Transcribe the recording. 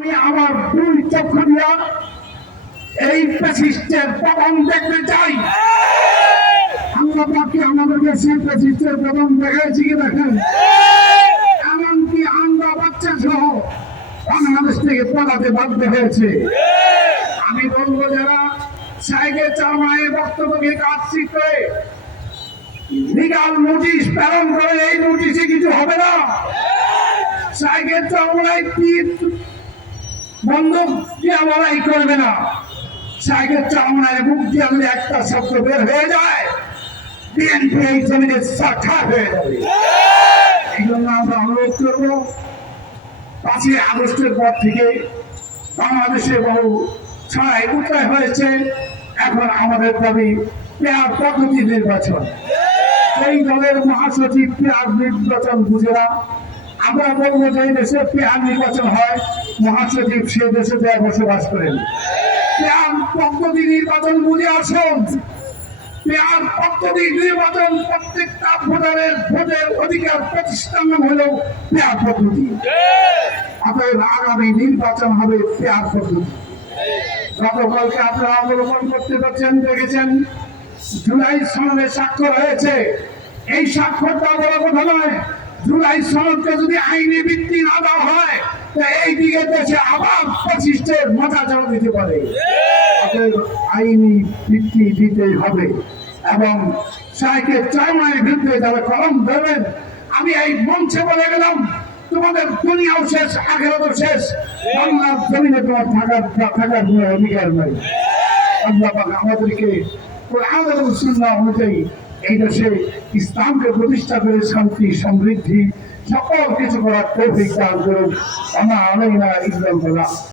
আমি আমার দুই চক্ষু দিয়া এই প্যাসিস্টের পতন দেখতে চাই। আমরা বাকি আমাদের দেশে প্যাসিস্টের পতন দেখাইছি কি দেখেন? এমনকি আমরা বাচ্চা সহ বাংলাদেশ থেকে পালাতে বাধ্য হয়েছে। আমি বলব যারা সাইকেল চামায় বক্তব্যকে কাটছি করে লিগাল নোটিশ প্রেরণ করে এই নোটিশে কিছু হবে না। সাইকেল চামায় তীর বন্দুক দিয়ে লড়াই করবে না? সাইকেল চামড়ায় মুখ দিয়ে যদি একটা শব্দ বের হয়ে যায়। বিএনপি এই জমিনে সাক্ষাৎ হয়ে যাবে। এই অনুরোধ করব, পাঁচই আগস্টের পর থেকে বাংলাদেশে বহু ছড়াই উত্তর হয়েছে। এখন আমাদের দাবি, পেয়ার পদ্ধতি নির্বাচন। সেই দলের মহাসচিব পেয়ার নির্বাচন বুঝে না। আমরা বলব যে এই দেশে পেয়ার নির্বাচন হয়, মহাসচিব সে দেশে বসবাস করেন। পেয়ার পদ্ধতি নির্বাচন বুঝে আসুন। পেয়ার পদ্ধতি নির্বাচন প্রত্যেকটা ভোটারের ভোটের অধিকার প্রতিষ্ঠান হলেও পেয়ার পদ্ধতি। অতএব আগামী নির্বাচন হবে পেয়ার পদ্ধতি। গতকালকে আপনারা অবলোকন করতে পারছেন, দেখেছেন? জুলাই সনদে স্বাক্ষর হয়েছে। এই স্বাক্ষরটা বড় কথা নয়। জুলাই সনদকে যদি আইনি ভিত্তি না দেওয়া হয় এই দিকে দেশে আবার পঁচিশের মাথা জমা দিতে পারে। আইনি ভিত্তি দিতেই হবে এবং সাইকে চারমায়ের বিরুদ্ধে যারা কলম ধরবেন, আমি এই মঞ্চে বলে গেলাম, তোমাদের দুনিয়াও শেষ, আখেরাতও শেষ। বাংলার জমিনে তোমার থাকার থাকার কোনো অধিকার নাই। আমাদেরকে কোরআন এবং অনুযায়ী এই দেশে ইসলামকে প্রতিষ্ঠা করে শান্তি, সমৃদ্ধি, সকল কিছু করার তৌফিক দান করুন। আমার আলাইনা ইসলাম